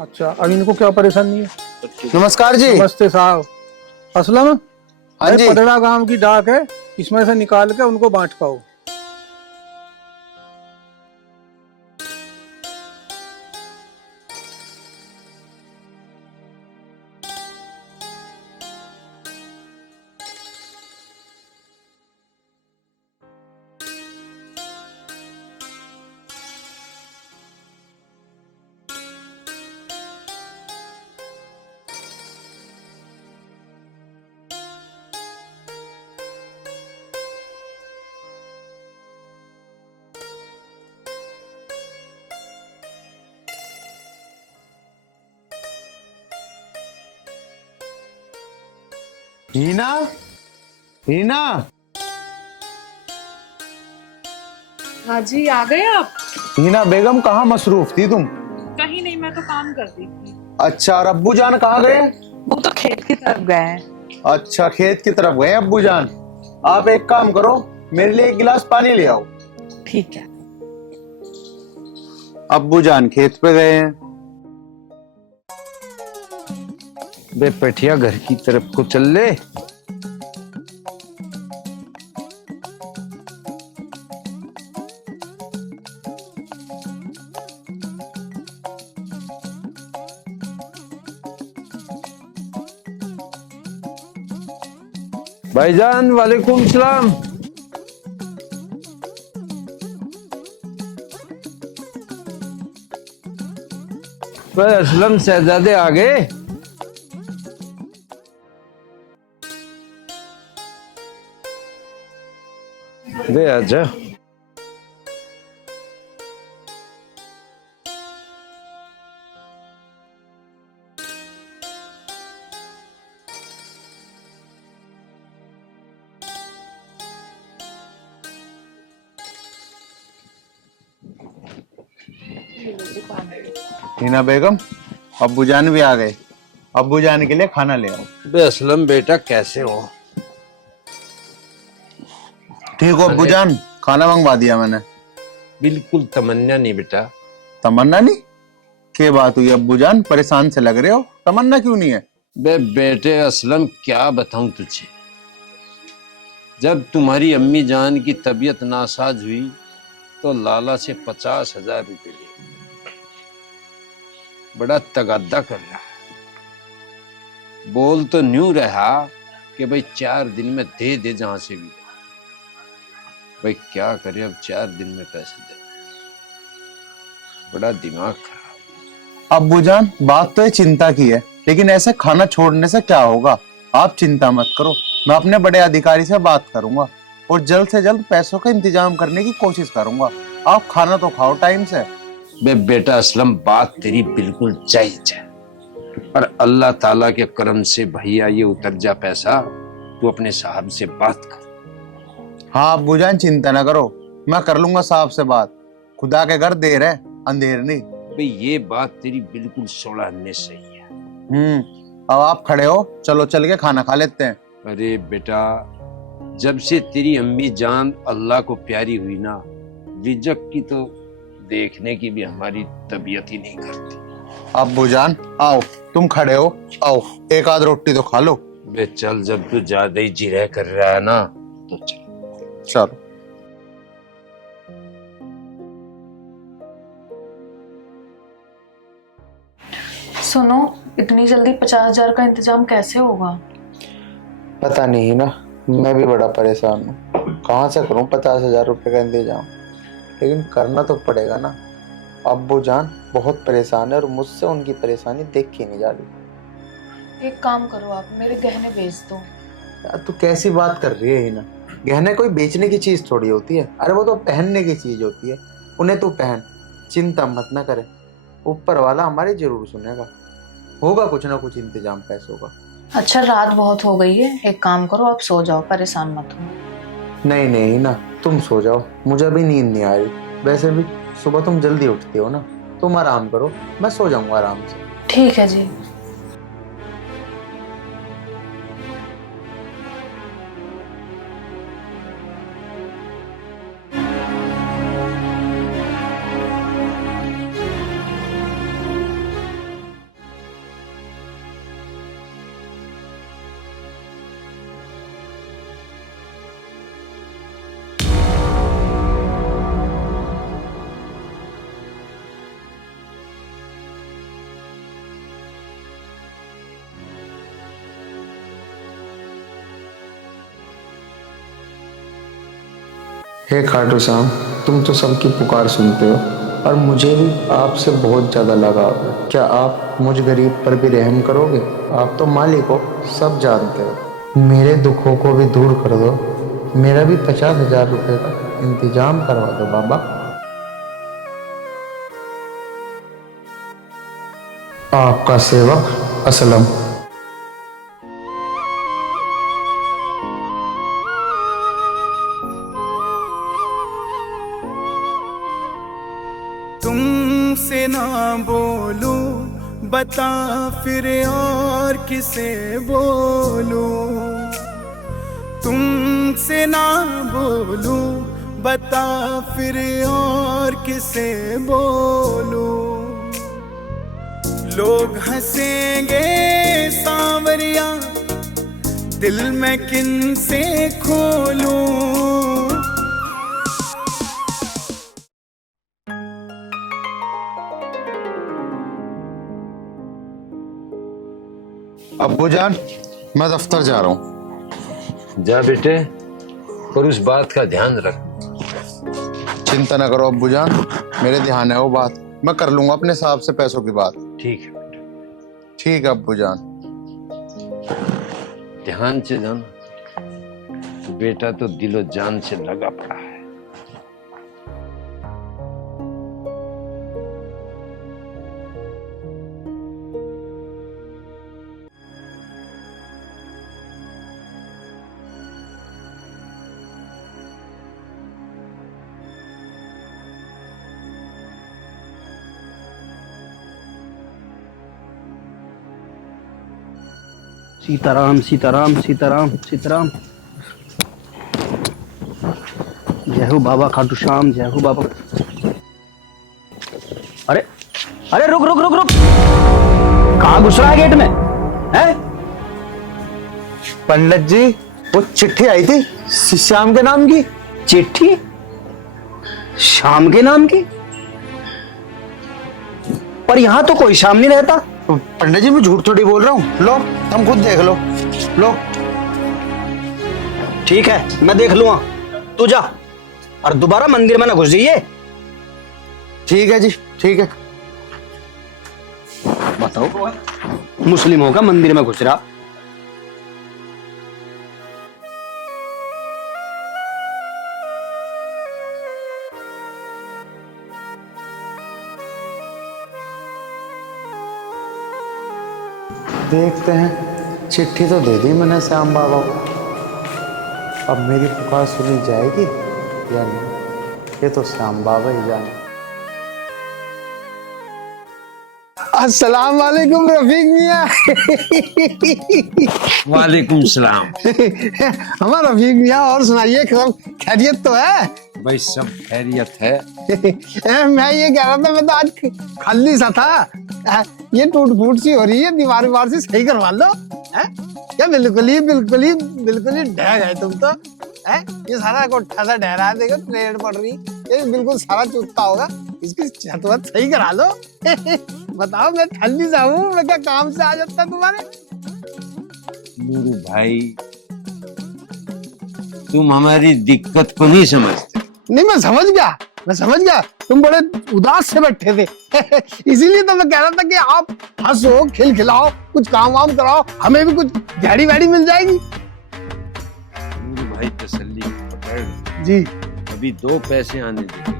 अच्छा, अब इनको क्या परेशानी है? नमस्कार जी। नमस्ते साहब। असलम, हाँ जी। पटना गांव की डाक है, इसमें से निकाल के उनको बांट पाओ। हीना, हीना। हाँ जी, आ गए आप? हीना बेगम, कहाँ मसरूफ थी तुम? कहीं नहीं, मैं तो काम कर रही थी। अच्छा, और अब्बू जान कहाँ गए? वो तो खेत की तरफ गए हैं। अच्छा, खेत की तरफ गए अब्बू जान। आप एक काम करो, मेरे लिए एक गिलास पानी ले आओ। ठीक है। अब्बू जान खेत पे गए हैं। बे पेठिया, घर की तरफ को चल ले। भाईजान, वालेकुम सलाम। बे असलम शहजादे आ गए? बे आजा। हीना बेगम, अब्बू जान भी आ गए। अब्बू जान के लिए खाना ले आओ। बे असलम बेटा, कैसे हो? ठीक हो अब्बू जान? खाना मंगवा दिया मैंने। बिल्कुल तमन्ना नहीं बेटा। तमन्ना नहीं? क्या बात हुई अब्बू जान, परेशान से लग रहे हो? तमन्ना क्यों नहीं है? बे बेटे असलम, क्या बताऊं तुझे। जब तुम्हारी अम्मी जान की तबीयत नासाज हुई तो लाला से 50,000 रुपए लिए। बड़ा तगादा कर रहा है। बोल तो न्यू रहा कि भाई 4 दिन में दे दे जहां से भी। भाई क्या करे, अब 4 दिन में पैसे दे। बड़ा दिमाग खराब। अब्बू जान, बात तो ये चिंता की है, लेकिन ऐसे खाना छोड़ने से क्या होगा? आप चिंता मत करो, मैं अपने बड़े अधिकारी से बात करूंगा और जल्द से जल्द पैसों का इंतजाम करने की कोशिश करूंगा। आप खाना तो खाओ टाइम से। बे बेटा असलम, बात तेरी बिल्कुल जायज है, पर अल्लाह ताला के करम से भैया ये उतर जा पैसा। तू अपने साहब से बात कर। हाँ अब्बू जान, चिंता ना करो, मैं कर लूंगा साहब से बात। खुदा के घर देर है, अंधेर नहीं। भाई ये बात तेरी बिल्कुल 16 अन्य सही है। अब आप खड़े हो, चलो चल के खाना खा लेते हैं। अरे बेटा, जब से तेरी अम्मी जान अल्लाह को प्यारी हुई ना, रिजक की तो देखने की भी हमारी तबीयत ही नहीं करती। अब्बू जान आओ, तुम खड़े हो, आओ एक आध रोटी तो खा लो। बे चल, जब तू ज्यादा ही जिरह कर रहा है ना तो चल। चलो। सुनो, इतनी जल्दी 50,000 का इंतजाम कैसे होगा? पता नहीं ना, मैं भी बड़ा परेशान हूँ। कहाँ से करूँ 50,000 रुपये का इंतजाम? लेकिन करना तो पड़ेगा ना। अब्बू जान बहुत परेशान है और मुझसे उनकी परेशानी देख के नहीं जा रही। एक काम करो, आप मेरे गहने बेच दो। यार तू कैसी बात कर रही है हीना? गहने कोई बेचने की चीज थोड़ी होती है, अरे वो तो पहनने की चीज होती है। उन्हें तू पहन, चिंता मत ना करे, ऊपर वाला हमारी जरूर सुनेगा। होगा कुछ ना कुछ इंतजाम पैसों का। अच्छा, रात बहुत हो गई है, एक काम करो, आप सो जाओ, परेशान मत हो। नहीं नहीं ना, तुम सो जाओ, मुझे अभी नींद नहीं आ रही। वैसे भी सुबह तुम जल्दी उठती हो ना, तुम आराम करो, मैं सो जाऊंगा आराम से। ठीक है जी। हे खाटू श्याम, तुम तो सबकी पुकार सुनते हो और मुझे भी आपसे बहुत ज़्यादा लगाव है। क्या आप मुझ गरीब पर भी रहम करोगे? आप तो मालिक हो, सब जानते हो। मेरे दुखों को भी दूर कर दो, मेरा भी 50,000 रुपये का इंतजाम करवा दो बाबा। आपका सेवक असलम। तुमसे ना बोलूं बता फिर और किसे बोलूं, तुमसे ना बोलूं बता फिर और किसे बोलूं। लोग हंसेंगे सांवरिया दिल में किन से खोलूं। अब्बूजान, मैं दफ्तर जा रहा हूँ। जा बेटे, पर उस बात का ध्यान रख। चिंता न करो अब्बूजान, मेरे ध्यान है वो बात। मैं कर लूंगा अपने साहब से पैसों की बात। ठीक है बेटे, ठीक है अब्बूजान। ध्यान से जाना, बेटा तो दिलो जान से लगा पड़ा है। सीताराम सीताराम सीताराम सीताराम। जय हो बाबा खाटू श्याम, जय हो बाबा। अरे अरे रुक रुक रुक रुक, कहाँ घुस रहा है गेट में? हैं? पंडित जी, वो चिट्ठी आई थी श्याम के नाम की। चिट्ठी? श्याम के नाम की? पर यहाँ तो कोई श्याम नहीं रहता। पंडित जी, मैं झूठ थोड़ी बोल रहा हूँ। लो, तुम खुद देख लो। लो, ठीक है, मैं देख लूंगा, तू जा और दोबारा मंदिर में ना घुस जाइए। ठीक है जी, ठीक है। बताओ, मुस्लिमों का मंदिर में घुस रहा। देखते हैं, चिट्ठी तो दे दी मैंने श्याम बाबा को। अब मेरी पुकार सुनी जाएगी या नहीं, ये तो श्याम बाबा ही जाने। अस्सलाम वालेकुम रफीक मियाँ। वालेकुम सलाम। हमारा रफीक मियाँ, और सुनाइए, सब खैरियत तो है? भाई सब खैरियत है। मैं ये कह रहा था, मैं तो आज खाली सा था। ये टूट फूट सी हो रही है, दीवार वार से सही करवा लो। क्या बिल्कुल ही ढह गए तुम तो। ये सारा कोठा सा ढह रहा है, देखो प्लेट पड़ रही, ये बिल्कुल सारा चुटता होगा, इसकी छत वत सही करा लो। बताओ, मैं ठल्ली सा हूँ, मैं क्या काम से आ जाता तुम्हारे? नूरू भाई, तुम हमारी दिक्कत को नहीं समझते। नहीं, मैं समझ गया, तुम बड़े उदास से बैठे थे। इसीलिए तो मैं कह रहा था कि आप हंसो, खिलखिलाओ, कुछ काम वाम कराओ, हमें भी कुछ झाड़ी वाड़ी मिल जाएगी। नूरू भाई, तसल्ली पकड़ जी। अभी 2 पैसे आने दे,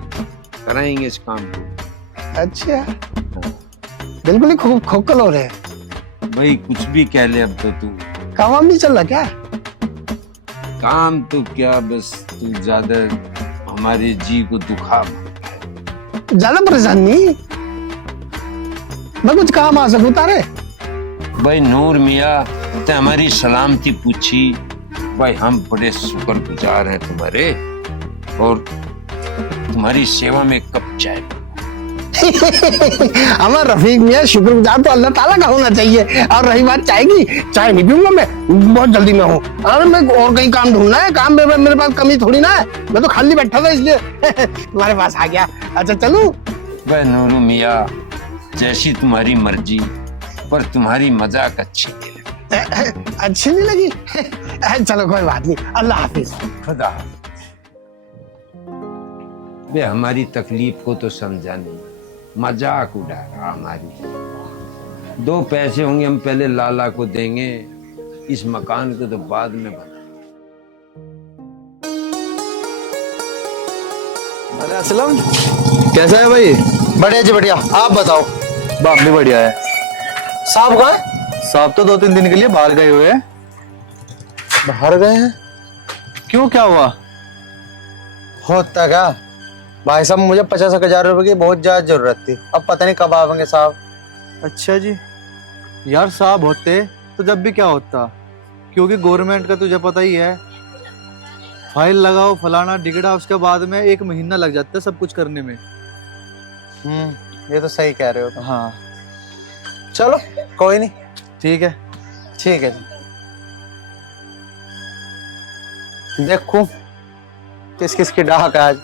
कराएंगे इस काम को। अच्छा, बिल्कुल ही खोखल हो रहे हैं। भाई कुछ भी कह ले, अब तो तू काम वाम नहीं चल रहा क्या? काम तो क्या, बस तू ज्यादा हमारे जी को दुखा। ज्यादा परेशान नहीं, मैं कुछ काम आ सकूं तारे? भाई नूर मियाँ, ते हमारी सलामती पूछी। भाई हम बड़े शुक्रगुजार हैं तुम्हारे, और तुम्हारी सेवा में कब चाय। हमारा रफीक मियाँ शुक्रगुजार तो अल्लाह ताला का होना चाहिए। और रही बात चाय की, चाय नहीं पीऊंगा मैं, बहुत जल्दी में हूँ। अरे मैं और कहीं काम ढूंढना है, काम में मेरे पास कमी थोड़ी ना है, मैं तो खाली बैठा था इसलिए तुम्हारे पास आ गया। अच्छा चलूं? भाई नूरू मियाँ, जैसी तुम्हारी मर्जी, पर तुम्हारी मजाक अच्छी नहीं लगी। अच्छी नहीं लगी? चलो कोई बात नहीं, अल्लाह हाफिज। खुदा। वे हमारी तकलीफ को तो समझा नहीं, मजाक उड़ा रहा हमारी। 2 पैसे होंगे हम पहले लाला को देंगे, इस मकान को तो बाद में बना। अरे असलम, कैसा है भाई? बढ़िया जी बढ़िया, आप बताओ। बाप भी बढ़िया है। साहब कहाँ है? साहब तो 2-3 दिन के लिए बाहर गए हुए हैं। बाहर गए हैं? क्यों, क्या हुआ? होता क्या भाई साहब, मुझे 50,000 रुपए की बहुत ज्यादा जरूरत थी, अब पता नहीं कब आवेंगे साहब। अच्छा जी। यार साहब होते तो जब भी क्या होता, क्योंकि गवर्नमेंट का तुझे पता ही है, फाइल लगाओ फलाना डिगड़ा, उसके बाद में 1 महीना लग जाता है सब कुछ करने में। ये तो सही कह रहे हो तो। हाँ चलो कोई नहीं, ठीक है। ठीक है जी, देखूं किस किस की डाक है आज।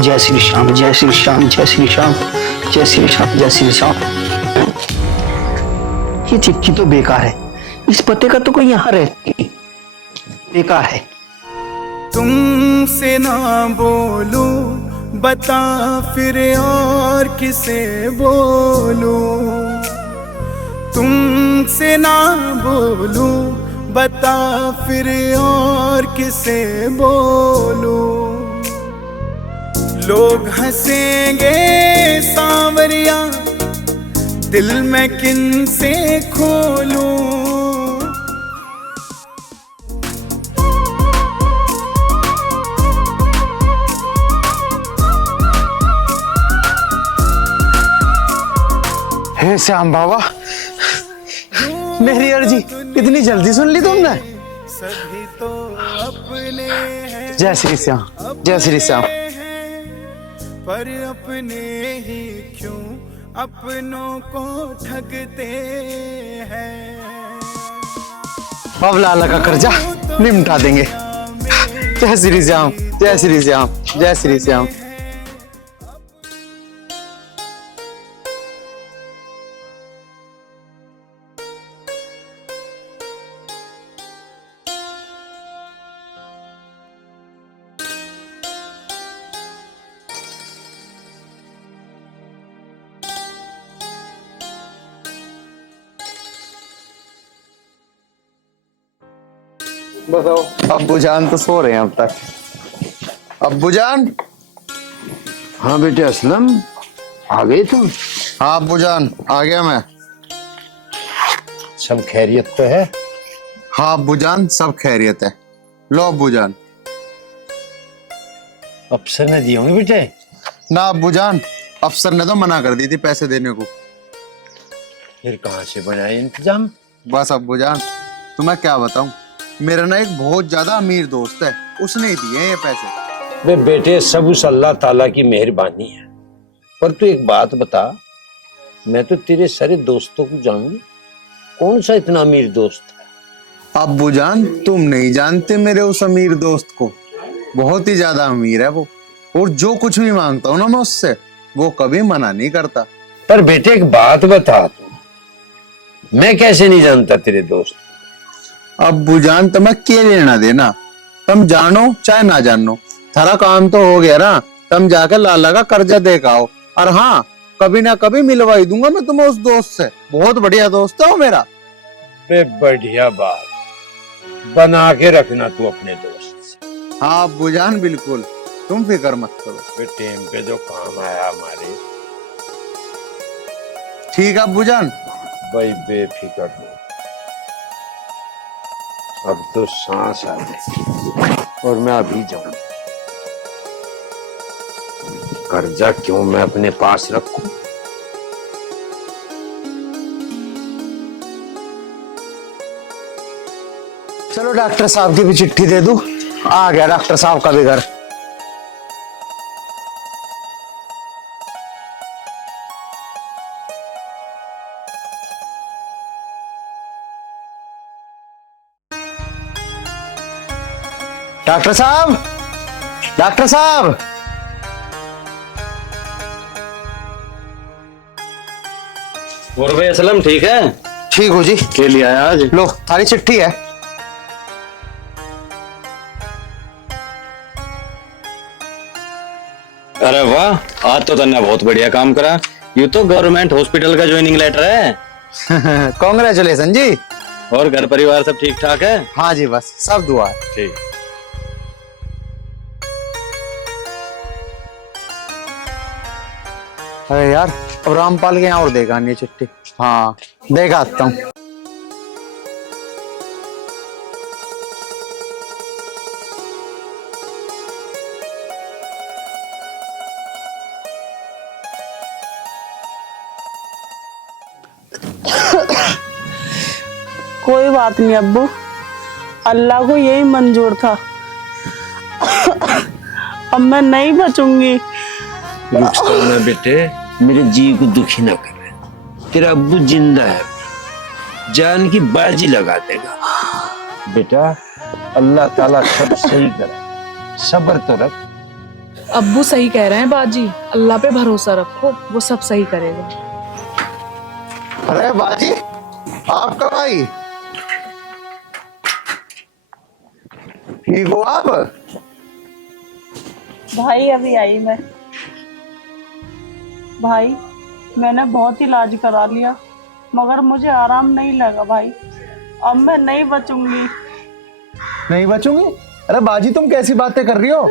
जय श्री श्याम, जय श्री श्याम, जय श्री श्याम, जय श्री श्याम, जय श्री श्याम। ये चिट्ठी तो बेकार है, इस पते का तो कोई यहाँ रहती नहीं, बेकार है। तुमसे ना बोलूं बता फिर और किसे बोलूं, तुमसे ना बोलूं बता फिर और किसे बोलूं। लोग हंसेंगे सांवरिया, दिल में किन से खोलूं। हे श्याम बाबा, मेरी अर्जी इतनी जल्दी सुन ली तुमने? सभी तो अपने हैं, जय श्री श्याम, जय श्री श्याम। पर अपने ही क्यों अपनों को ठगते हैं। अब लाला का कर्जा निपटा देंगे। जय श्री श्याम, जय श्री श्याम, जय श्री श्याम। बताओ, अब्बू जान तो सो रहे हैं अब तक। अब्बू जान। हाँ बेटे असलम, आ गए तुम? हाँ अब्बू जान, आ गया मैं। सब खैरियत तो है? हाँ अब्बू जान, सब खैरियत है। लो अब्बू जान। अफसर ने दिए होंगे बेटे? ना अब्बू जान, अफसर ने तो मना कर दी थी पैसे देने को। फिर कहाँ से बनाए इंतजाम? बस अब्बू जान, तुम्हें क्या बताऊं, मेरा ना एक बहुत ज्यादा अमीर दोस्त है, उसने ही दिए ये पैसे। वे बेटे सब उस अल्लाह ताला की मेहरबानी है, पर तू एक बात बता, मैं तो तेरे सारे दोस्तों को जानूं, कौन सा इतना अमीर दोस्त है? अब्बू जान, तुम नहीं जानते मेरे उस अमीर दोस्त को, बहुत ही ज्यादा अमीर है वो, और जो कुछ भी मांगता हूँ ना मैं उससे, वो कभी मना नहीं करता। पर बेटे एक बात बता तू, मैं कैसे नहीं जानता तेरे दोस्त? अब्बू जान, तुम्हें क्या लेना देना, तुम जानो चाहे ना जानो, थारा काम तो हो गया ना, तुम जाकर लाला का कर्जा दे के आओ। और हाँ, कभी ना कभी मिलवा ही दूंगा मैं तुम्हें उस दोस्त से, बहुत बढ़िया दोस्त है वो मेरा। बे बढ़िया बात, बना के रखना तू अपने दोस्त से। हाँ अब्बू जान बिल्कुल, तुम फिक्र मत करो। फिर टाइम पे जो काम आया हमारे। ठीक है अब्बू जान। भाई बेफिक्र हो, अब तो सांस आ गई और मैं अभी जाऊं। कर्जा क्यों मैं अपने पास रखूं? चलो डॉक्टर साहब की भी चिट्ठी दे दूं, आ गया डॉक्टर साहब का भी घर। डॉक्टर साहब, डॉक्टर साहब। और भाई असलम ठीक है? ठीक हो जी। के लिए आया आज? लो थारी चिट्ठी है। अरे वाह, आज तो तन्ने बहुत बढ़िया काम करा। ये तो गवर्नमेंट हॉस्पिटल का ज्वाइनिंग लेटर है। कांग्रेचुलेशन जी। और घर परिवार सब ठीक ठाक है? हाँ जी, बस सब दुआ है। ठीक। अरे यार, अब रामपाल के यहाँ और देखा नहीं चिट्ठी। हाँ देखा आता हूँ। कोई बात नहीं अब्बू, अल्लाह को यही मंजूर था। अब मैं नहीं बचूंगी। रुखसाना ना बेटे, मेरे जी को दुखी ना कर। तेरा अब्बू जिंदा है, जान की बाजी लगा देगा। बेटा अल्लाह ताला सब सही करे, सब्र तो रख। अब्बू सही कह रहे हैं बाजी, अल्लाह पे भरोसा रखो, वो सब सही करेगा। अरे बाजी, आप कब आई? ठीक हो आप? भाई अभी आई मैं। भाई मैंने बहुत इलाज करा लिया मगर मुझे आराम नहीं लगा भाई। अब मैं नहीं बचूंगी। नहीं बचूंगी? अरे बाजी तुम कैसी बातें कर रही हो?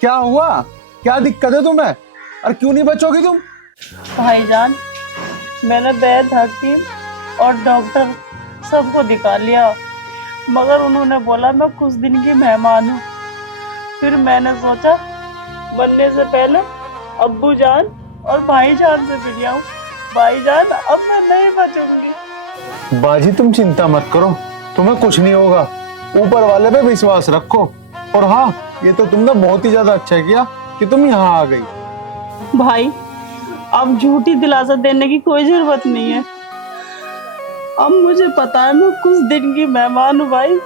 क्या हुआ? क्या दिक्कत है तुम्हें? और क्यों नहीं बचोगी तुम? भाईजान, मैंने वैद्य, हकीम और डॉक्टर सबको दिखा लिया मगर उन्होंने बोला मैं कुछ दिन की मेहमान हूँ। फिर मैंने सोचा बनने से पहले अब्बू जान और भाईजान से मिल जाऊं। भाईजान अब मैं नहीं बचूंगी। बाजी तुम चिंता मत करो, तुम्हें कुछ नहीं होगा। ऊपर वाले पे विश्वास रखो। और हाँ, ये तो तुमने बहुत ही ज्यादा अच्छा किया कि तुम यहाँ आ गई। भाई अब झूठी दिलासा देने की कोई जरूरत नहीं है। अब मुझे पता है मैं कुछ दिन की मेहमान हूँ भाई।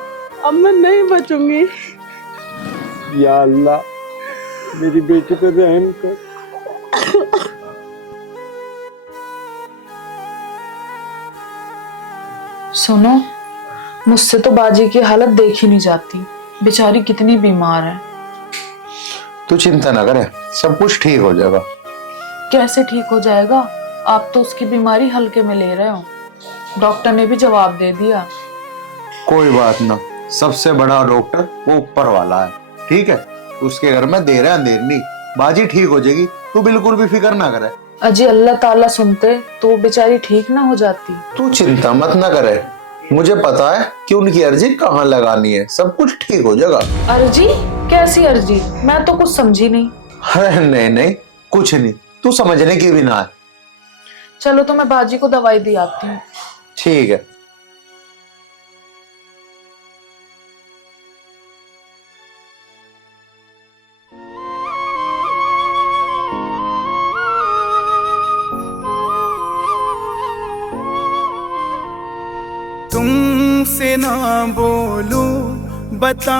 अब मैं नहीं बचूंगी। या अल्लाह, मेरी बेटी पे रहम कर। सुनो, मुझसे तो बाजी की हालत देखी नहीं जाती, बेचारी कितनी बीमार है। तू चिंता ना करे, सब कुछ ठीक हो जाएगा। कैसे ठीक हो जाएगा? आप तो उसकी बीमारी हल्के में ले रहे हो। डॉक्टर ने भी जवाब दे दिया। कोई बात ना, सबसे बड़ा डॉक्टर वो ऊपर वाला है, ठीक है? उसके घर में देर है अंधेर नहीं, बाजी ठीक हो जाएगी। तू बिल्कुल भी फिक्र ना करे। अजी अल्लाह ताला सुनते तो वो बेचारी ठीक ना हो जाती। तू चिंता मत ना करे, मुझे पता है कि उनकी अर्जी कहाँ लगानी है। सब कुछ ठीक हो जाएगा। अर्जी? कैसी अर्जी? मैं तो कुछ समझी नहीं। अरे नहीं नहीं, कुछ नहीं, तू समझने की भी ना है। चलो तो मैं बाजी को दवाई दी आती हूँ। ठीक है। तुमसे ना बोलूं बता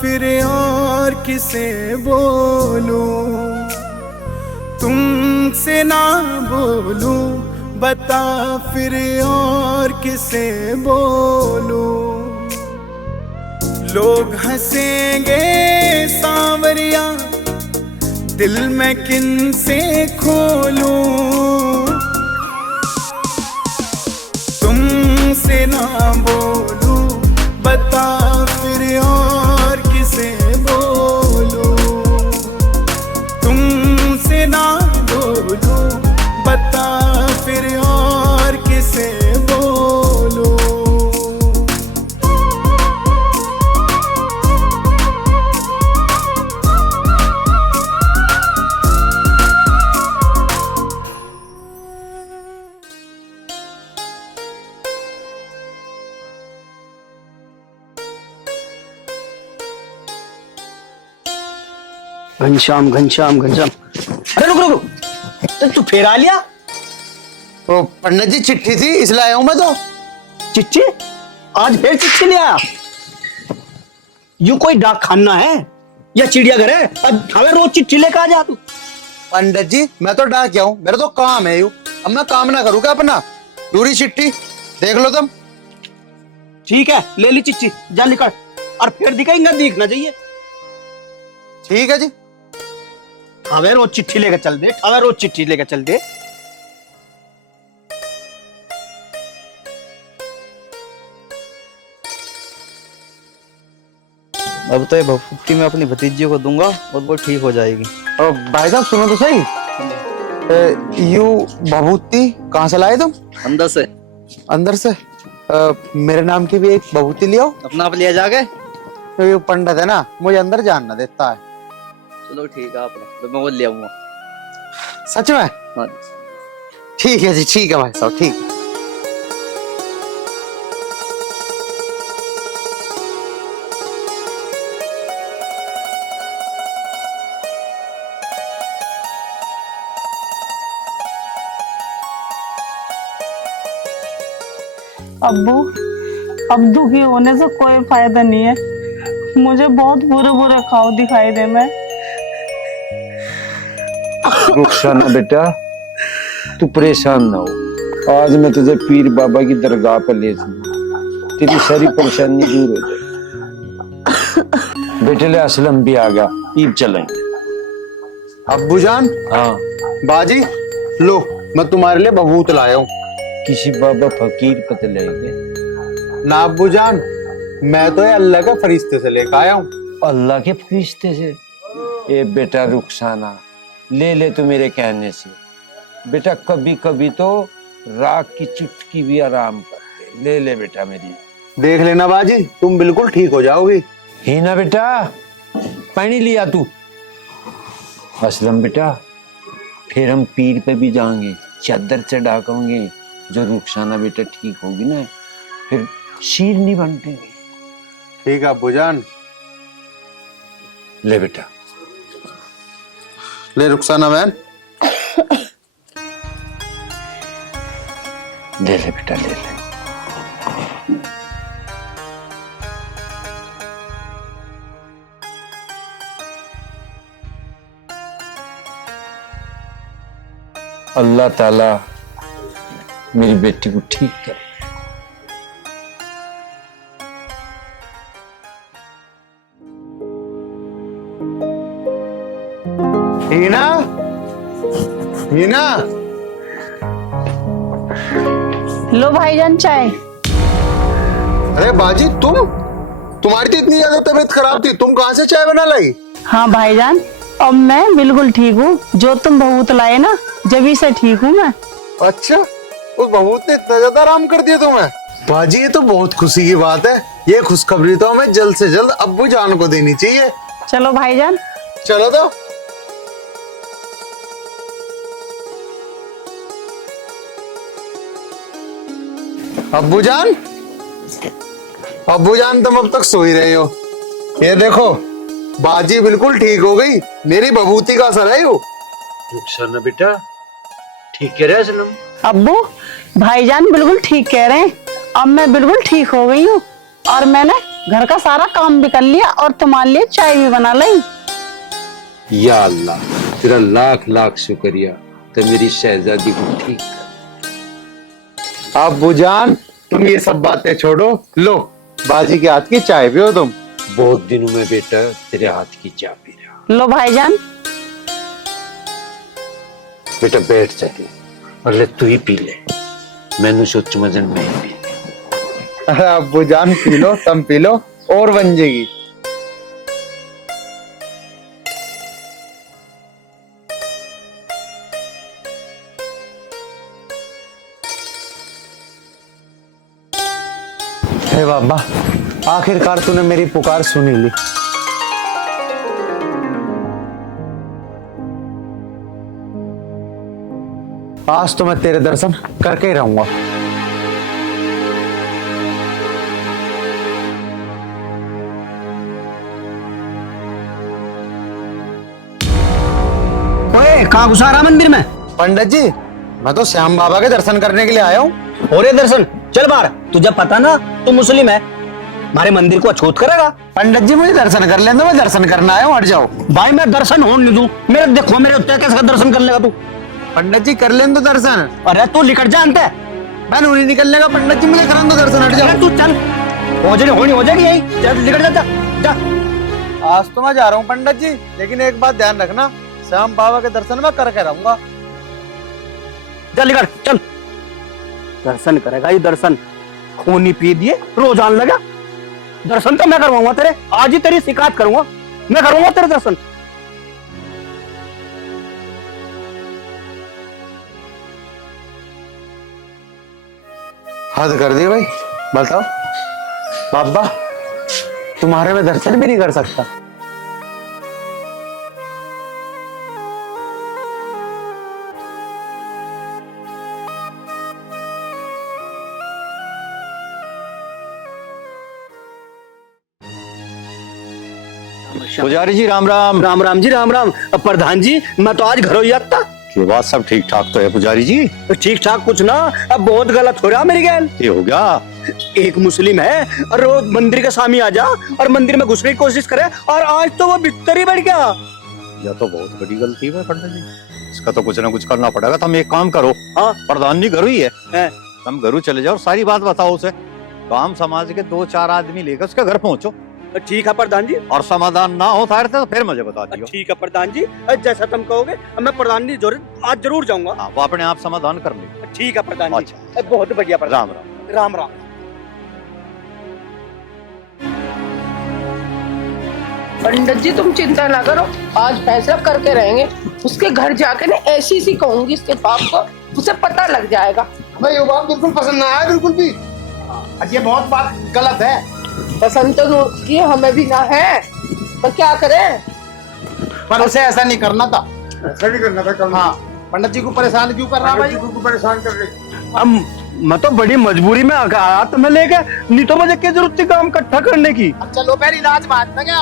फिर और किसे बोलूं। तुमसे ना बोलूं बता फिर और किसे बोलूं। लोग हंसेंगे सांवरिया, दिल में किन से खोलूं। तुमसे ना बोलूं बता फिर और किसे बोलूं। तुमसे ना बोलूं बता फिर और किसे बोलूं। घनश्याम घनश्याम घनश्याम, अरे रुक रुक रुक, तू फिर आ लिया? तो पंडित जी चिट्ठी थी इसलिए आया हूं मैं तो। चिट्ठी? आज फिर चिट्ठी ले आया? यू कोई डाक खाना है या चिड़ियाघर है? अब हमें रोज चिट्ठी लेकर आ जा तू। पंडित जी मैं तो डाक गया हूँ, मेरा तो काम है यू। अब मैं काम ना करूँ क्या अपना? पूरी चिट्ठी देख लो तुम। ठीक है, ले ली चिट्ठी, जा निकल। और फिर दिखाएंगा, दिखना चाहिए। ठीक है जी। हमें रोज चिट्ठी लेकर चल दे, हमें रोज चिट्ठी लेकर चल दे। अब तो ये भभूति मैं अपनी भतीजी को दूंगा और वो ठीक हो जाएगी। और भाई साहब सुनो तो सही, यू भभूति कहाँ से लाए तुम? अंदर से। अंदर से? मेरे नाम की भी एक भभूति ले आओ। अपना आप लिया जाके। तो ये पंडित है ना, मुझे अंदर जानना देता है। चलो ठीक है, आप तो मैं वो ले आऊंगा। सच में? हाँ। ठीक है जी, ठीक है भाई साहब, ठीक है। अब्बू, अब दुखी होने से कोई फायदा नहीं है। मुझे बहुत बुरे बुरे ख्वाब दिखाई दे। मैं रुखसाना बेटा, तू परेशान ना हो। आज मैं तुझे पीर बाबा की दरगाह पर ले चलूं, तेरी सारी परेशानी दूर हो जाए। बेटे ले असलम भी आ गया, ईब चलेंगे। अब्बू जान। हाँ बाजी लो, मैं तुम्हारे लिए भभूत लाया हूँ। किसी बाबा फकीर पता लेंगे ना अब्बू जान, मैं तो ये अल्लाह के फरिश्ते से लेकर आया हूँ। अल्लाह के फरिश्ते से? ए बेटा रुखसाना, ले तू मेरे कहने से। बेटा कभी कभी तो राख की चुटकी भी आराम करते। ले बेटा मेरी। देख लेना बाजी, तुम बिल्कुल ठीक हो जाओगी। ही ना बेटा, पानी लिया तू। असलम बेटा, फिर हम पीर पे भी जाएंगे, चादर चढ़ा करेंगे। जो रुखसाना बेटा ठीक होगी ना, फिर शीरनी बनते। ठीक है अब्बू जान। ले बेटा, ले रुखसाना बहन। ले बेटा, ले। अल्लाह ताला मेरी बेटी को ठीक कर। हीना, हीना। लो भाईजान चाय। अरे बाजी, तुम्हारी तो इतनी ज्यादा तबीयत खराब थी, तुम कहाँ से चाय बना लाई? हाँ भाईजान, अब मैं बिल्कुल ठीक हूँ। जो तुम भभूत लाए ना, जब से ठीक हूँ मैं। अच्छा, उस भभूत ने इतना ज्यादा आराम कर दिया तुम्हें? बाजी ये तो बहुत खुशी की बात है। ये खुशखबरी तो हमें जल्द से जल्द अब्बू जान को देनी चाहिए। चलो भाईजान। चलो तो। अब्बू जान, अब्बू जान तुम अब तक सो ही रहे हो। ये देखो, बाजी बिल्कुल ठीक हो गई। मेरी भभूति का असर है यो। रुखसाना बेटा, ठीक कह रहे असलम। अब्बू, भाईजान बिल्कुल ठीक कह रहे हैं। अब मैं बिल्कुल ठीक हो गई हूँ और मैंने घर का सारा काम भी कर लिया और तुम्हारे लिए चाय भी बना ली। या अल्लाह, तेरा लाख लाख शुक्रिया। तो मेरी शहजादी को ठीक कर। अब्बू जान, तुम ये सब बातें छोड़ो। लो, बाजी के हाथ की चाय पियो तुम। बहुत दिनों में बेटा तेरे हाथ की चाय पी रहा। लो भाईजान। बेटा बैठ जाते और ले तू ही पी ले। मैंने सोच मजन में ही पी। अरे अब्बू जान पी लो, तुम पी लो और बन जाएगी। हे बाबा, आखिरकार तूने मेरी पुकार सुनी ली। आज तो मैं तेरे दर्शन करके ही रहूंगा। ओए, कहाँ घुसा रहा मंदिर में? पंडित जी, मैं तो श्याम बाबा के दर्शन करने के लिए आया हूँ। और ये दर्शन चल बाहर। तुझे पता ना तू मुस्लिम है, हमारे मंदिर को अछूत करेगा। पंडित जी मुझे दर्शन कर लेने दो, मैं दर्शन करना आया हूँ, हट जाओ। भाई मैं दर्शन होने नहीं दूं। मेरे देखो, मेरे उत्ते कैसे दर्शन कर लेगा तू? पंडित जी कर लें तो दर्शन। अरे तू निकट जानते, मैं नहीं निकलने का पंडित जी, मुझे करन दो दर्शन, हट अरे तू चल, हो जाएगी यही, चल निकल जा, जा। आज तो मैं जा रहा हूँ पंडित जी, लेकिन एक बात ध्यान रखना, श्याम बाबा के दर्शन मैं करके रहूंगा। चल निकल, चल। दर्शन करेगा ये दर्शन, खूनी पी दिए, रोज आने लगा। दर्शन तो मैं करवाऊंगा तेरे, आज ही तेरी शिकायत करूंगा, मैं करूंगा तेरे दर्शन। हद कर दी भाई, बताओ बाबा, तुम्हारे में दर्शन भी नहीं कर सकता। पुजारी जी राम राम। राम राम जी, राम राम। अब प्रधान जी, मैं तो आज घरों ही आता। ये बात सब ठीक ठाक तो है पुजारी जी? ठीक ठाक कुछ ना, अब बहुत गलत हो रहा मेरी गैल। ये हो गया? एक मुस्लिम है और रोज मंदिर के सामने आ जा और मंदिर में घुसने की कोशिश करे, और आज तो वो भीतर ही बैठ गया। यह तो बहुत बड़ी गलती है पंडित जी, इसका तो कुछ ना कुछ करना पड़ेगा। तुम एक काम करो, हाँ प्रधान जी घरू ही है, है। तुम घरू चले जाओ और सारी बात बताओ उसे। काम समाज के 2-4 आदमी लेकर उसके घर पहुंचो। ठीक है प्रधान जी। और समाधान ना हो तो फिर मुझे बता दियो। ठीक है प्रधान जी, जैसा तुम कहोगे। मैं प्रधान जी आज जरूर जाऊंगा। हाँ, वो अपने आप समाधान कर ले। ठीक है प्रधान जी। अच्छा। बहुत बढ़िया प्रधान। राम राम। राम राम। पंडित जी तुम चिंता ना करो, आज फैसला करके रहेंगे। उसके घर जाके ना ऐसी सी कहूंगी इसके बाप को, उसे पता लग जाएगा। भाई ये बात बिल्कुल पसंद ना आया, बिल्कुल भी। ये बहुत बात गलत है। पसंद तो दूर की हमें भी ना है, पर क्या करें। पर उसे ऐसा नहीं करना था, ऐसा नहीं करना था। हाँ, पंडित जी को परेशान क्यों कर रहा भाई? को परेशान कर रही। अब मैं तो बड़ी मजबूरी में आया तुम्हें लेके, नहीं तो मुझे क्या जरूरत थी काम इकट्ठा करने की। अब चलो पहले इलाज बात में क्या,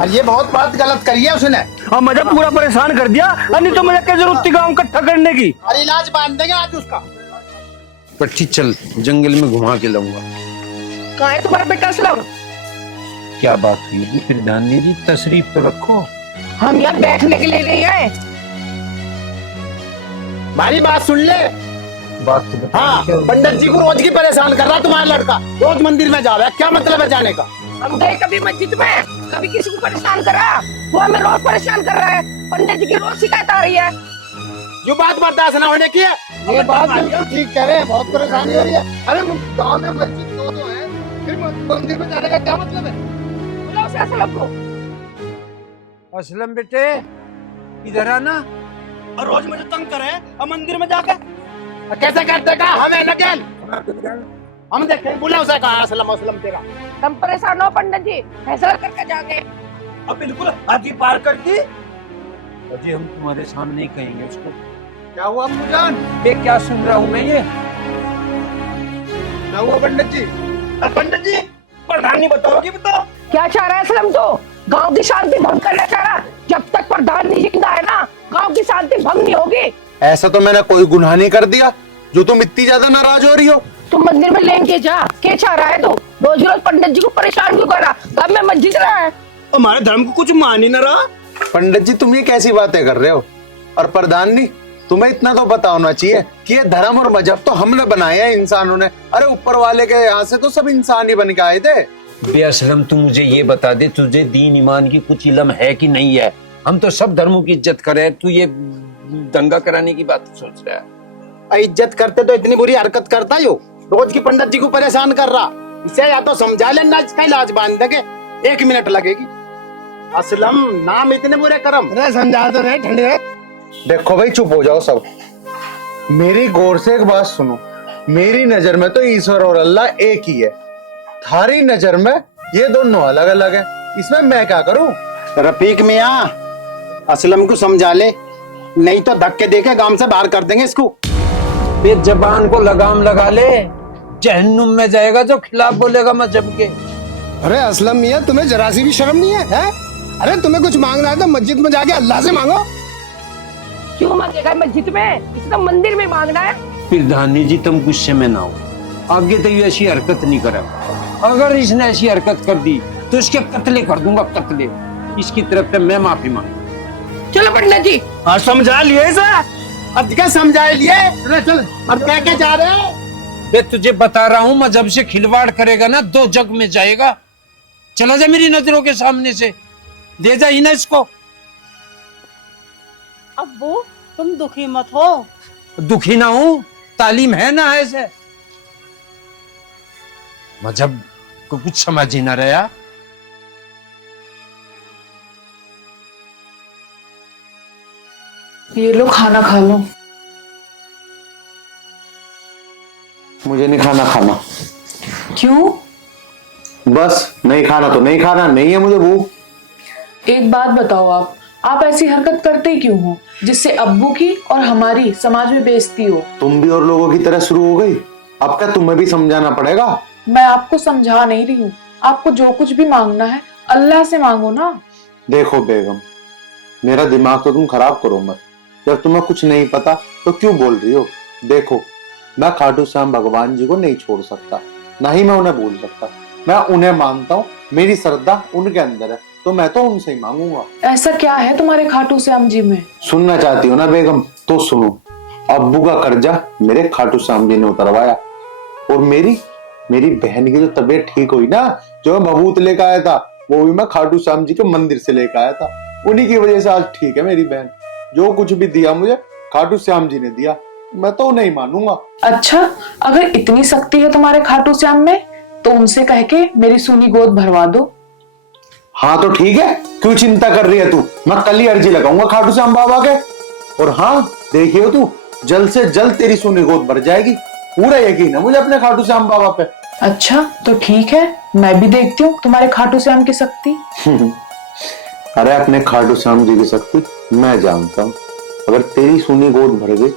और ये बहुत बात गलत करी है उसने। हाँ, मुझे पूरा परेशान कर दिया, नहीं तो मुझे क्या जरूरत थी काम इकट्ठा करने की। और इलाज बांध देंगे आज उसका। पर ठीक, चल जंगल में घुमा के लाऊंगा। कहाँ है तुम्हारा बेटा असलम? क्या बात हुई जी? फिर दानी जी तशरीफ तो रखो। हम यहाँ बैठने के लिए नहीं आए। हमारी बात सुन ले। बात तो बता। हाँ, पंडित जी को रोज की परेशान कर रहा तुम्हारा लड़का, रोज मंदिर में जा रहा है, क्या मतलब है जाने का? हम गए कभी मस्जिद में, कभी किसी को परेशान करा? वो हमें रोज परेशान कर रहा है। पंडित जी की रोज शिकायत आ रही है। जो बात बर्दाश्त ना होने की है, ये बात ठीक कह रहे हैं, बहुत परेशानी हो रही है। अरे गाँव में मस्जिद दो है, फिर मंदिर में जाने का क्या मतलब है? बुलाओ उसे असलम को। असलम बेटे इधर आना। और रोज मुझे तंग करे और मंदिर में जाके कैसे करते का हमें लगेल, हम देखें। बुलाओ उसे, कहा असलम असलम तेरा। तुम परेशान हो पंडित जी, फैसला करके जाके। अब बिल्कुल आगे पार कर दी। अजी हम तुम्हारे सामने ही कहेंगे उसको। क्या हुआ पूजान? ये क्या सुन रहा हूँ मैं ये? क्या हुआ पंडित जी? पंडित जी, प्रधान नहीं बताओगी? बताओ क्या चाह रहा है असलम? तो गांव की शांति भंग करना चाह रहा। जब तक प्रधान नहीं जिंदा है ना, गांव की शांति भंग नहीं होगी। ऐसा तो मैंने कोई गुनाह नहीं कर दिया जो तुम इतनी ज्यादा नाराज हो रही हो। तुम मंदिर में लेके जा, क्या चाह रहा है? तो रोज रोज पंडित जी को परेशान क्यों कर रहा? घर में मस्जिद रहा है, हमारे धर्म को कुछ मान ही न रहा। पंडित जी तुम ये कैसी बातें कर रहे हो? और प्रधान जी, तुम्हें इतना तो पता होना चाहिए कि ये धर्म और मजहब तो हमने बनाए हैं इंसानों ने। अरे ऊपर वाले के यहाँ से तो सब इंसान ही बन के आए थे। बेअसलम तू मुझे ये बता दे, तुझे दीन ईमान की कुछ इल्म है कि नहीं है? हम तो सब धर्मों की इज्जत करे, तू ये दंगा कराने की बात सोच रहा है? इज्जत करते तो इतनी बुरी हरकत करता ही हो, रोज की पंडित जी को परेशान कर रहा। इसे या तो समझा लेना, इसका इलाज बांध देंगे, 1 मिनट लगेगी। असलम नाम इतने बुरे कर्म। अरे समझा तो रहे, ठंडे। देखो भाई चुप हो जाओ सब, मेरी गौर से एक बात सुनो। मेरी नजर में तो ईश्वर और अल्लाह एक ही है, थारी नजर में ये दोनों अलग अलग है। इसमें मैं क्या करूं? रफीक मियां, असलम को समझा ले, नहीं तो धक्के देके गांव से बाहर कर देंगे इसको। फिर जबान को लगाम लगा ले, जहन्नुम में जाएगा जो खिलाफ बोलेगा मजहब के। अरे असलम मियां, तुम्हें जरा सी भी शर्म नहीं है? अरे तुम्हें कुछ मांगना है तो मस्जिद में जाके अल्लाह से मांगो। क्यों मांगेगा मस्जिद में? इसे तो मंदिर में मांगना है। फिर धानी जी तुम गुस्से में ना हो, आगे तो ये ऐसी हरकत नहीं करेगा। अगर इसने ऐसी हरकत कर दी तो इसके कत्ले कर दूंगा, कत्ले। इसकी तरफ से मैं माफी मांगू। चलो पंडित जी। हाँ समझा लिए इसे। अब क्या समझाए लिए? चल अब क्या क्या जा रहे हैं? बे तुझे बता रहा हूं, मजहब से खिलवाड़ करेगा ना दो जग में जाएगा। चला जा मेरी नजरों के सामने से, ले जा ही ना इसको। अब्बू तुम दुखी मत हो। दुखी ना हूं, तालीम है ना ऐसे। मजहब को कुछ समझ ही ना रहा। ये लो खाना खा लो। मुझे नहीं खाना खाना। क्यों? बस नहीं खाना तो नहीं खाना, नहीं है मुझे भूख। एक बात बताओ, आप ऐसी हरकत करते ही क्यों हो जिससे अब्बू की और हमारी समाज में बेइज्जती हो? तुम भी और लोगों की तरह शुरू हो गई। अब क्या तुम्हें भी समझाना पड़ेगा? मैं आपको समझा नहीं रही हूँ। आपको जो कुछ भी मांगना है अल्लाह से मांगो ना। देखो बेगम, मेरा दिमाग तो तुम खराब करो मत। जब तुम्हें कुछ नहीं पता तो क्यों बोल रही हो? देखो, मैं खाटू श्याम भगवान जी को नहीं छोड़ सकता, ना ही मैं उन्हें भूल सकता। मैं उन्हें मानता हूँ, मेरी श्रद्धा उनके अंदर है, तो मैं तो उनसे ही मांगूंगा। ऐसा क्या है तुम्हारे खाटू श्याम जी में? सुनना चाहती हो ना बेगम, तो सुनो। अब्बू का कर्जा मेरे खाटू श्याम जी ने उतरवाया, और मेरी बहन की जो तबीयत ठीक हुई ना, जो मैं भभूत लेकर आया था, वो भी मैं खाटू श्याम जी के मंदिर से लेकर आया था। उन्हीं की वजह से आज ठीक है मेरी बहन। जो कुछ भी दिया मुझे खाटू श्याम जी ने दिया, मैं तो नहीं मानूंगा। अच्छा, अगर इतनी शक्ति है तुम्हारे खाटू श्याम में, तो उनसे कह के मेरी सूनी गोद भरवा दो। हाँ तो ठीक है, क्यों चिंता कर रही है तू? मैं कल ही अर्जी लगाऊंगा खाटू श्याम बाबा के। और हाँ देखियो तू, जल्द से जल्द तेरी सूनी गोद भर जाएगी। पूरा यकीन है मुझे अपने खाटू श्याम बाबा पे। अच्छा तो ठीक है, मैं भी देखती हूँ तुम्हारे खाटू श्याम की शक्ति। अरे अपने खाटू श्याम जी की शक्ति मैं जानता हूँ। अगर तेरी सूनी गोद भर गई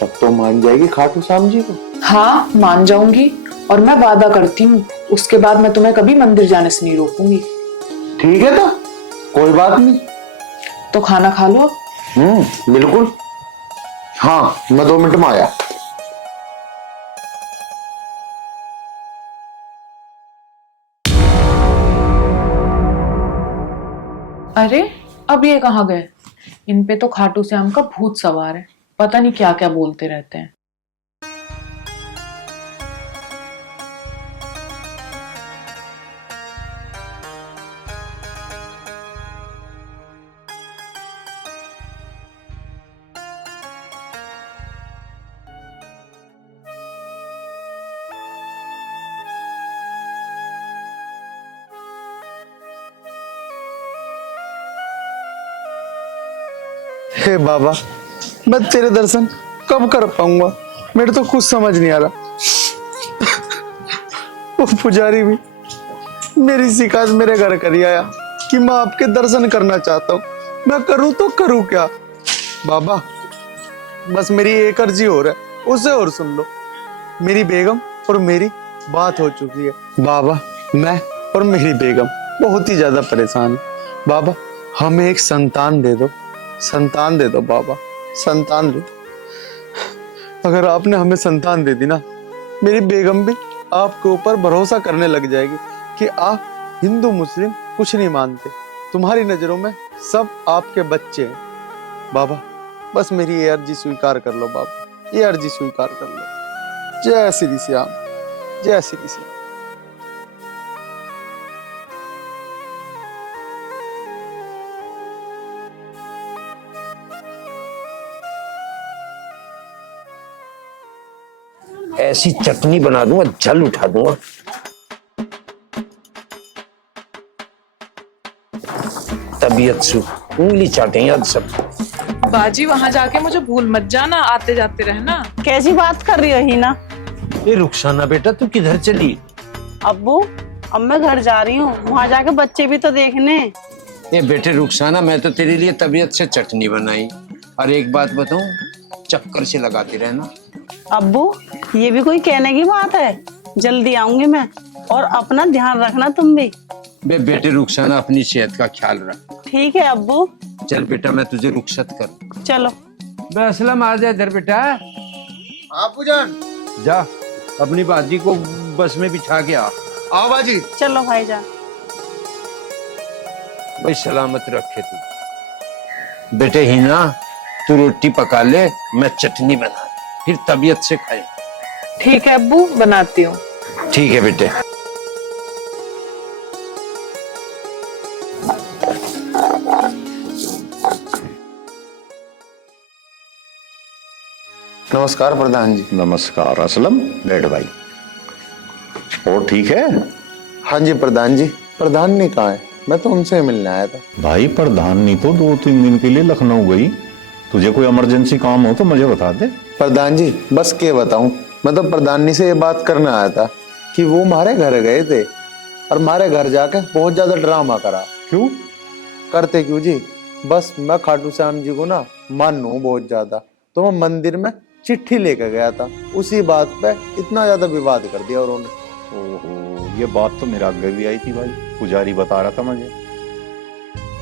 तब तो मान जाएगी खाटू श्याम जी को। हाँ मान जाऊंगी, और मैं वादा करती हूँ उसके बाद मैं तुम्हें कभी मंदिर जाने से नहीं रोकूंगी। ठीक है तो कोई बात नहीं। तो खाना खा लो। बिल्कुल। हाँ मैं 2 मिनट में आया। अरे अब ये कहाँ गए? इन पे तो खाटू श्याम का भूत सवार है, पता नहीं क्या क्या बोलते रहते हैं। हे बाबा, मैं तेरे दर्शन कब कर पाऊंगा? मेरे तो कुछ समझ नहीं आ रहा। वो पुजारी भी मेरी शिकायत मेरे घर कर ही आया कि मैं आपके दर्शन करना चाहता हूँ। मैं करूँ तो करूँ क्या? बाबा बस मेरी एक अर्जी और है, उसे और सुन लो। मेरी बेगम और मेरी बात हो चुकी है। बाबा मैं और मेरी बेगम बहुत ही ज्यादा परेशान है। बाबा हमें एक संतान दे दो, संतान दे दो बाबा, संतान दे दो। अगर आपने हमें संतान दे दी ना, मेरी बेगम भी आपके ऊपर भरोसा करने लग जाएगी कि आप हिंदू मुस्लिम कुछ नहीं मानते, तुम्हारी नजरों में सब आपके बच्चे हैं। बाबा बस मेरी ये अर्जी स्वीकार कर लो बाबा, ये अर्जी स्वीकार कर लो। जय श्री श्याम, जय श्री श्याम। ऐसी चटनी बना दूंगा, जल उठा दूंगा। तबीयत से उंगली चाटेंगे आज सब। बाजी वहाँ जाके मुझे भूल मत जाना, आते जाते रहना। कैसी बात कर रही हो हीना? ये रुखसाना बेटा तू किधर चली? अब्बू अब मैं घर जा रही हूँ, वहाँ जाके बच्चे भी तो देखने। ये बेटे रुखसाना, मैं तो तेरे लिए तबीयत से चटनी बनाई। और एक बात बताऊं, चक्कर से लगाती रहना। अब्बू ये भी कोई कहने की बात है? जल्दी आऊंगी मैं, और अपना ध्यान रखना तुम भी। बेटे रुखसाना, अपनी सेहत का ख्याल रख। ठीक है अब्बू। चल बेटा, मैं तुझे रुखसत कर। चलो। असलम आ जा इधर बेटा। आपू जान जा अपनी बाजी को बस में बिठा के आ। आओ बाजी। चलो भाईजान। भाई सलामत रखे तू। बेटे हीना, तू रोटी पका ले, मैं चटनी बना, फिर तबीयत से खाए। ठीक है अब्बू, बनाती हूँ। ठीक है बेटे। नमस्कार प्रधान जी। नमस्कार असलम, बैठ भाई। और ठीक है? हाँ जी प्रधान जी। प्रधान कहाँ है? मैं तो उनसे मिलने आया था। भाई प्रधान तो 2-3 दिन के लिए लखनऊ गई। तुझे कोई इमरजेंसी काम हो तो मुझे बता दे। प्रधान जी बस क्या बताऊं, मैं तो प्रधानी से ये बात करने आया था कि वो हमारे घर गए थे और हमारे घर जाके बहुत ज्यादा ड्रामा करा। क्यों करते क्यों जी, बस मैं खाटू श्याम जी को ना मानू बहुत ज्यादा, तो मैं मंदिर में चिट्ठी लेकर गया था, उसी बात पे इतना ज्यादा विवाद कर दिया उन्होंने। ओहो, ये बात तो मेरा आगे भी आई थी भाई, पुजारी बता रहा था मुझे।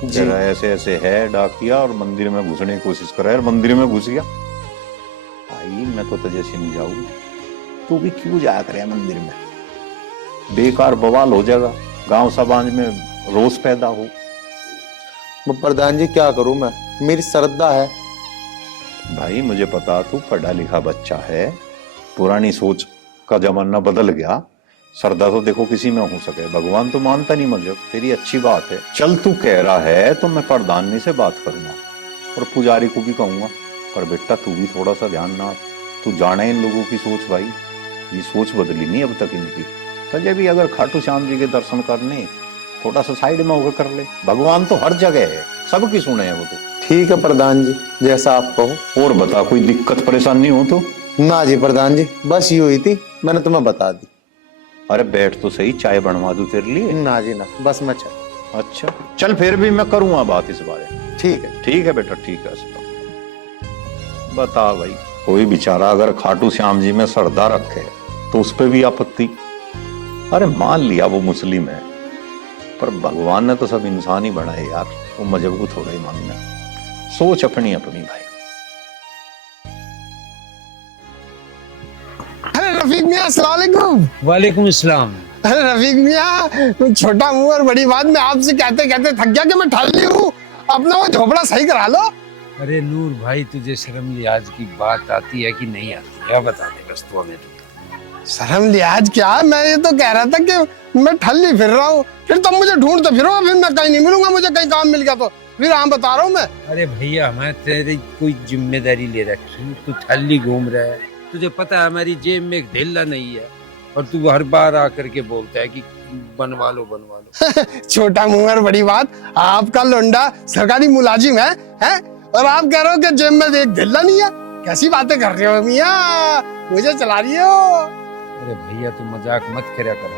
जरा ऐसे ऐसे है डाकिया और मंदिर में घुसने की कोशिश कर रहा है और मंदिर में घुस गया। भाई मैं तो तुझे समझाऊं, तू भी क्यों जाया करे मंदिर में, बेकार बवाल हो जाएगा, गांव समाज में रोष पैदा हो। प्रधान जी क्या करूं मैं, मेरी श्रद्धा है। भाई मुझे पता तू पढ़ा लिखा बच्चा है, पुरानी सोच का जमाना बदल गया, श्रद्धा तो देखो किसी में हो सके, भगवान तो मानता नहीं मुझे, तेरी अच्छी बात है। चल तू कह रहा है तो मैं प्रधानी से बात करूंगा और पुजारी को भी कहूंगा, पर बेटा तू भी थोड़ा सा ध्यान ना, तू जाने इन लोगों की सोच भाई, ये सोच बदली नहीं अब तक इनकी। तुझे भी अगर खाटू श्याम जी के दर्शन करने, थोड़ा सा साइड में होकर कर ले, भगवान तो हर जगह है, सबकी सुने है वो तो। ठीक है प्रधान जी, जैसा आप कहो। और बता, कोई दिक्कत परेशानी हो तो? ना जी प्रधान जी, बस ये हुई थी, मैंने तुम्हें बता दी। अरे बैठ तो सही, चाय बनवा दूं तेरे लिए? ना जी ना, बस मैं चल। अच्छा चल, फिर भी मैं करूंगा बात इस बारे में। ठीक है। ठीक है बेटा, ठीक है। बता भाई, कोई बेचारा अगर खाटू श्याम जी में श्रद्धा रखे तो उस पर भी आपत्ति? अरे मान लिया वो मुस्लिम है, पर भगवान ने तो सब इंसान ही बनाए यार, वो मजहब को थोड़ा ही मानना है, सोच अपनी अपनी भाई। अरे रफीक मियाँ अस्सलाम वालेकुम। वालेकुम अस्सलाम। अरे रफीक मियाँ, छोटा मुंह और बड़ी बात में आपसे कहते कहते थक गया कि मैं ठाली हूँ, अपना वो झोपड़ा सही करा लो। अरे नूर भाई, तुझे शर्म लिहाज की बात आती है कि नहीं आती, क्या बता दे बस तू हमें। शर्म लिहाज क्या, मैं ये तो कह रहा था कि मैं ठल्ली फिर रहा हूँ, फिर तुम मुझे ढूंढते फिरो, फिर मैं कहीं नहीं मिलूंगा, मुझे कहीं काम मिल गया तो फिर हाँ बता रहा हूँ मैं। अरे भैया, हमें तेरी कोई जिम्मेदारी ले रखी, तू ठल्ली घूम रहा है, तुझे पता है हमारी जेब में एक ढेला नहीं है, और तू हर बार आकर के बोलता है कि बनवा लो बनवा लो। छोटा मुंह और बड़ी बात, आपका लोंडा सरकारी मुलाजिम है और आप कह रहे हो कि जेब में एक ढेला नहीं है, कैसी बातें कर रहे हो मियाँ, मुझे चला रही हो। अरे भैया तू मजाक मत करया कर,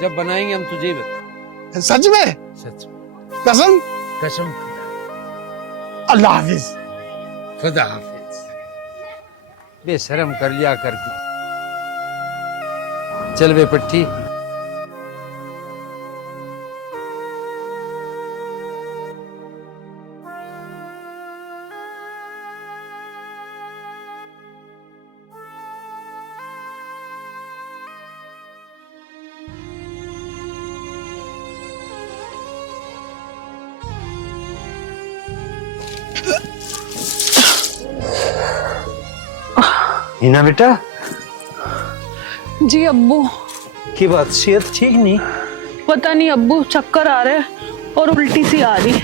जब बनाएंगे हम तुझे बता। सच में? सच में, कसम? कसम। अल्लाह हाफिज। खुदा हाफिज। बेशरम कर लिया करके। चल बे पट्टी। हीना बेटा। जी अब्बू। की बात, सेहत ठीक नहीं? पता नहीं अब्बू, चक्कर आ रहे और उल्टी सी आ रही।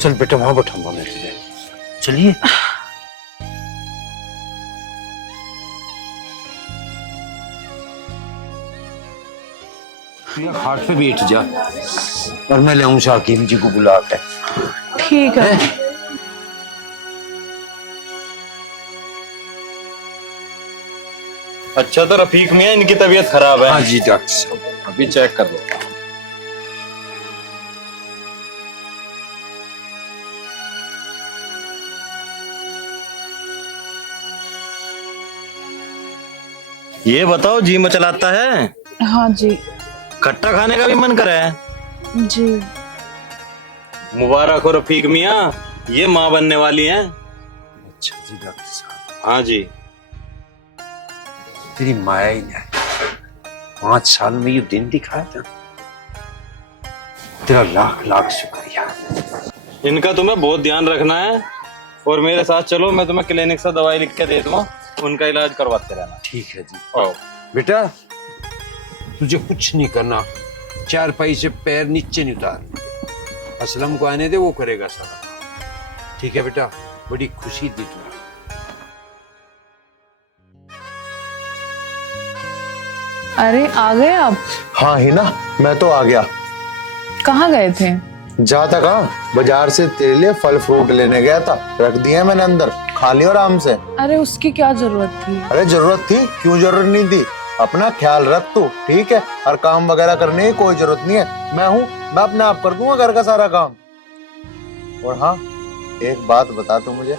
चल बेटा वहां बैठाऊंगा मैं तुझे, चलिए। खाट पे बैठ जा और मैं ले आऊं शाकिम जी को बुला के। ठीक है। अच्छा तो रफीक मियां, इनकी तबीयत खराब है? हाँ जी डॉक्टर साहब, अभी चेक कर लो। ये बताओ, जी में चलाता है? हाँ जी। खट्टा खाने का भी मन करे है? जी। मुबारक हो रफीक मियां, ये माँ बनने वाली हैं। अच्छा जी डॉक्टर साहब। हाँ जी। तेरी माया ही नहीं, 5 साल में ये दिन दिखाया था, तेरा लाख लाख शुक्रिया। इनका तुम्हें बहुत ध्यान रखना है और मेरे साथ चलो, मैं तुम्हें क्लिनिक से दवाई लिख के दे दूंगा, उनका इलाज करवाते रहना। ठीक है जी। बेटा तुझे कुछ नहीं करना, चारपाई से पैर नीचे नहीं उतार, असलम को आने दे, वो करेगा सारा। ठीक है बेटा, बड़ी खुशी दी तुम्हें। अरे आ गए आप? हाँ ही ना, मैं तो आ गया। कहाँ गए थे? जाता कहाँ, बाजार से तेरे लिए फल फ्रूट लेने गया था, रख दिया मैंने अंदर, खा लियो आराम से। अरे उसकी क्या जरूरत थी? अरे जरूरत थी, क्यों जरूरत नहीं थी, अपना ख्याल रख तू, ठीक है? हर काम वगैरह करने की कोई जरूरत नहीं है, मैं हूँ, मैं अपने आप कर दूंगा घर का सारा काम। और हाँ, एक बात बता तू मुझे,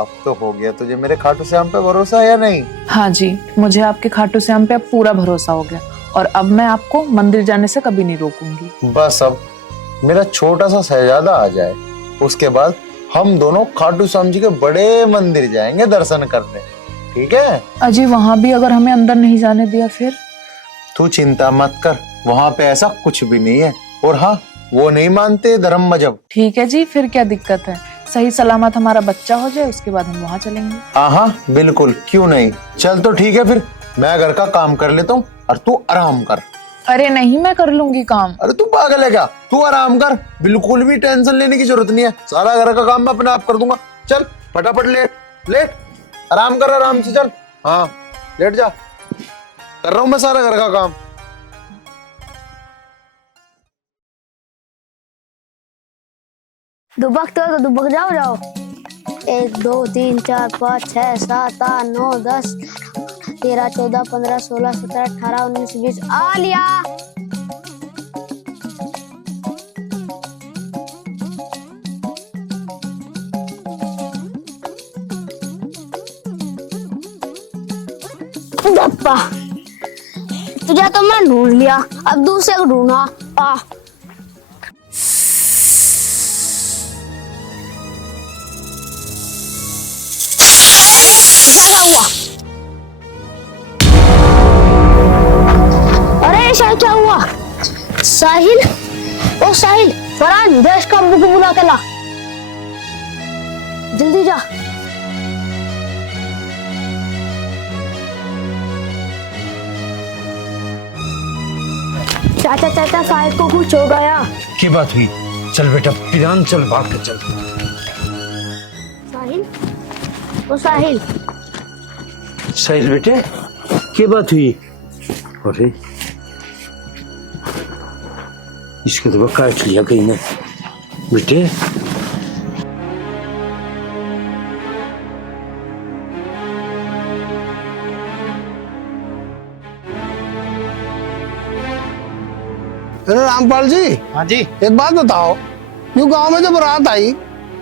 अब तो हो गया तुझे मेरे खाटू श्याम पे भरोसा है या नहीं? हाँ जी, मुझे आपके खाटू श्याम पे अब पूरा भरोसा हो गया और अब मैं आपको मंदिर जाने से कभी नहीं रोकूंगी। बस अब मेरा छोटा सा शहजादा आ जाए, उसके बाद हम दोनों खाटू श्याम जी के बड़े मंदिर जाएंगे दर्शन करने, ठीक है? अजी वहाँ भी अगर हमें अंदर नहीं जाने दिया फिर? तू चिंता मत कर, वहाँ पे ऐसा कुछ भी नहीं है। और हाँ, वो नहीं मानते धर्म मजहब। ठीक है जी, फिर क्या दिक्कत है? सही सलामत हमारा बच्चा हो जाए उसके बाद हम वहाँ चलेंगे। हाँ बिल्कुल, क्यों नहीं। चल तो ठीक है, फिर मैं घर का काम कर लेता हूँ और तू आराम कर। अरे नहीं, मैं कर लूंगी काम। अरे तू पागल है क्या, तू आराम कर, बिल्कुल भी टेंशन लेने की जरूरत नहीं है, सारा घर का काम मैं अपने आप कर दूंगा। चल फटाफट लेट लेट, आराम कर, आराम से चल। हाँ लेट जा, कर रहा हूँ मैं सारा घर का काम। दुबक तो दुबक जाओ। 1 2 3 4 5 6 7 8 9 10 13 14 15 16 17 18 19 20 आ लिया। गप्पा तुझे तो मैं ढूंढ लिया, अब दूसरे को ढूंढा। आ क्या हुआ? अरे शायद क्या हुआ? साहिल, ओ साहिल, फरहान देश का बुक बुला के ला, जल्दी जा। चाचा चाचा साहिल को कुछ हो गया। क्या बात हुई? चल बेटा पिरान, चल भाग के चल। साहिल, ओ साहिल। साहिल बेटे, क्या बात हुई? अरे इसको तो काट लिया कहीं ने बेटे। अरे रामपाल जी। हाँ जी। एक बात बताओ, यूं गांव में जो बारात आई,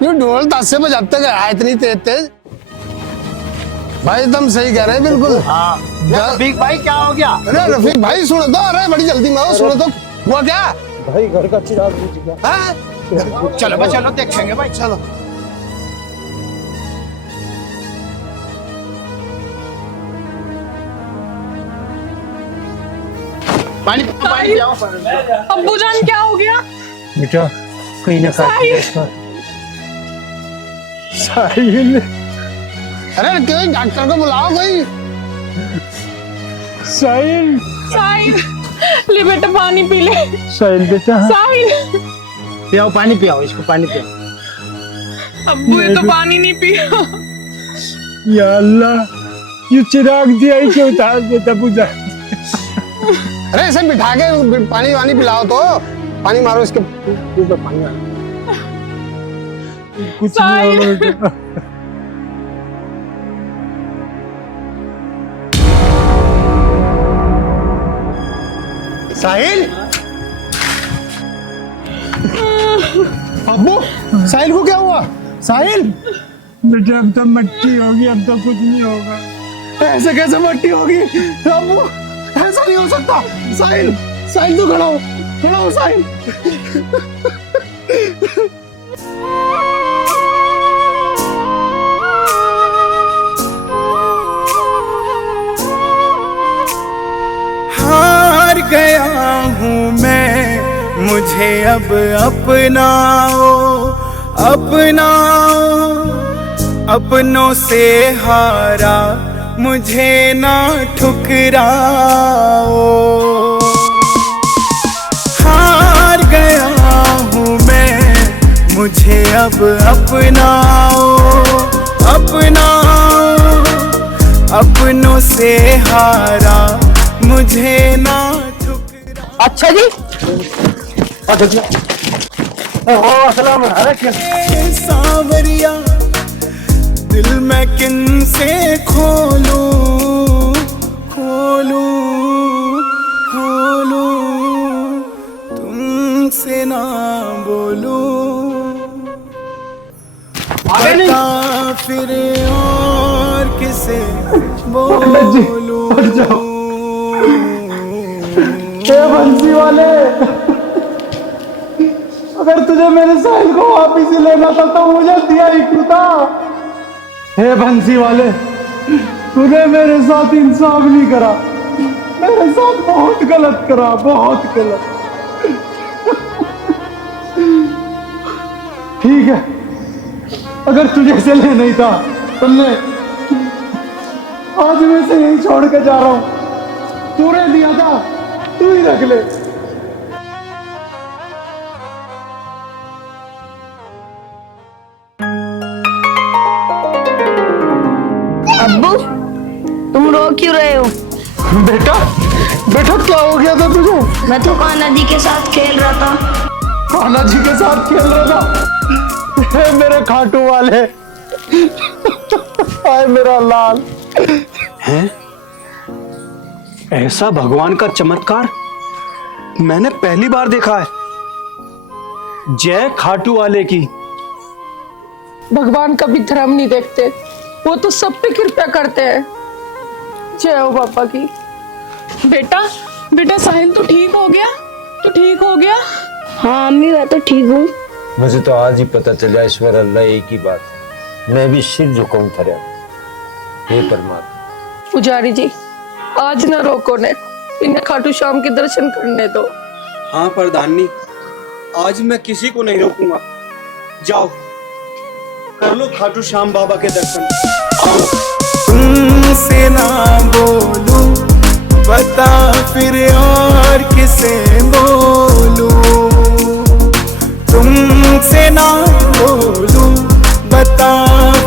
यूं ढोल ताशे बजाते गया इतनी तेज तेज। भाई एकदम सही कह रहे हैं, बिल्कुल। हाँ। रफीक भाई क्या हो गया? अरे रफीक भाई सुनो तो, अरे बड़ी जल्दी में हो, सुनो तो हुआ क्या? भाई घर का चिराग बुझ गया। चलो भाई, चलो देखेंगे भाई, चलो। पानी पियाओ। अब्बू जान क्या हो गया? बेटा कहीं ना कहीं साहिल। अरे क्यों, डॉक्टर को बुलाओ भाई। साहिल, साहिल ले बेटा पानी पी ले। साहिल बेटा, साहिल पियाओ, पानी पियाओ, इसको पानी पियाओ। अब्बू ये तो पानी नहीं पिया। या अल्लाह, ये चिराग दिया ही क्यों उतार देता बुझा। अरे इसे बिठा के पानी वानी पिलाओ, तो पानी मारो इसके ऊपर, पानी मारो। कुछ नहीं होगा बेटा। साहिल, अब्बू साहिल को क्या हुआ? साहिल बेटा अब तो मट्टी होगी, अब तो कुछ नहीं होगा। ऐसे कैसे मट्टी होगी अब्बू? ऐसा नहीं हो सकता। साहिल, साहिल तो खड़ा हो, खड़ा हो साहिल। हार गया हूँ मैं, मुझे अब अपनाओ, अपना अपनों से हारा मुझे ना ठुकराओ, हार गया हूँ मैं, मुझे अब अपनाओ, अपनाओ, अपनों से हारा मुझे ना ठुकराओ। अच्छा जी, अच्छा जी, अस्सलाम वालेकुम। सांवरिया दिल मैं किन से खोलूं, खोलूं, खोलूं, तुमसे ना बोलूं, बता फिर और किसे बोलूं। बंसी वाले, अगर तुझे मेरे साहिल को वापिस लेना था तो मुझे दिया ही क्यों था? हे बंसी वाले, तूने मेरे साथ इंसाफ नहीं करा, मेरे साथ बहुत गलत करा, बहुत गलत। ठीक है, अगर तुझे इसे लेना ही था तो ले, आज मैं इसे यही छोड़ के जा रहा हूं, तूने दिया था तू ही रख ले। अब्बू, तुम रो क्यों रहे हो? बेटा, बेटा क्या हो गया था तुझे? मैं तो कान्हा जी के साथ खेल रहा था। कान्हा जी के साथ खेल रहा था? हे मेरे खाटू वाले, हाय मेरा लाल। हैं? ऐसा भगवान का चमत्कार मैंने पहली बार देखा है। जय खाटू वाले की। भगवान कभी धर्म नहीं देखते, वो तो सब पे कृपा करते हैं। जय हो पापा की। बेटा, बेटा साहिल तो ठीक हो गया? तो ठीक हो गया? हाँ अम्मी, मैं तो ठीक हूँ। मुझे तो आज ही पता चला ईश्वर अल्लाह एक ही बात है, मैं भी सिर झुकाऊं थरा। हे परमात्मा। पुजारी जी, आज न रोको ने, इन्हें खाटू श्याम के दर्शन करने दो। हाँ प्रधानी, आज मैं किसी को नहीं रोकूंगा। जाओ कर लो खाटू श्याम बाबा के दर्शन। तुमसे ना बोलूं, बता फिर और किसे बोलूं, तुमसे ना बोलूं, बता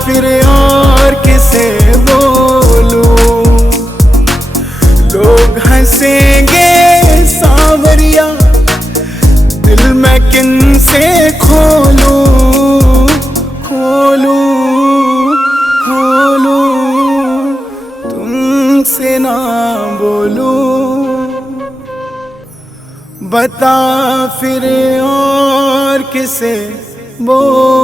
फिर और किसे बोलूं, लोग हंसेंगे सांवरिया, दिल मैं किन से खोलूं, खोलूं, खोलूं, तुमसे ना बोलूं, बता फिर और किसे बोलूं।